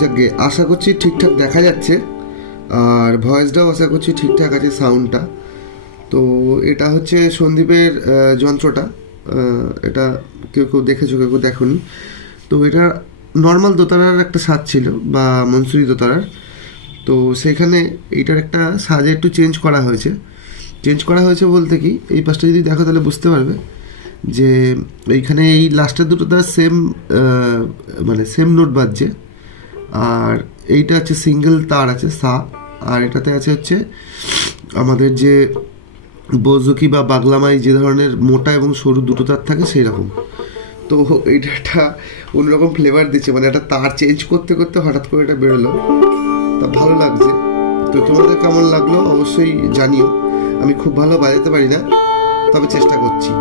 যাকে আশা করছি ঠিকঠাক দেখা যাচ্ছে, আর ভয়েসটাও আশা করছি ঠিকঠাক আছে, সাউন্ডটা। তো এটা হচ্ছে সন্দীপের যন্ত্রটা। এটা কেউ কেউ দেখেছো, কেউ কেউ দেখোনি। তো এটা নর্মাল দোতারার একটা স্বাদ ছিল, বা মনসুরি দোতারার। তো সেইখানে এইটার একটা সাজে একটু চেঞ্জ করা হয়েছে। চেঞ্জ করা হয়েছে বলতে কি, এই পাশটা যদি দেখো তাহলে বুঝতে পারবে যে এইখানে এই লাস্টের দুটো তার সেম, মানে সেম নোট বাজছে। আর এইটা হচ্ছে সিঙ্গেল তার আছে সা, আর এটাতে আছে হচ্ছে আমাদের যে বৌজকি বা বাগলামাই যে ধরনের মোটা এবং সরু দুটো তার থাকে সেই রকম। তো এইটা একটা অন্যরকম ফ্লেভার দিচ্ছে, মানে একটা তার চেঞ্জ করতে করতে হঠাৎ করে এটা বেরোলো, তা ভালো লাগছে। তো তোমাদের কেমন লাগলো অবশ্যই জানিও। আমি খুব ভালো বাজাতে পারি না, তবে চেষ্টা করছি।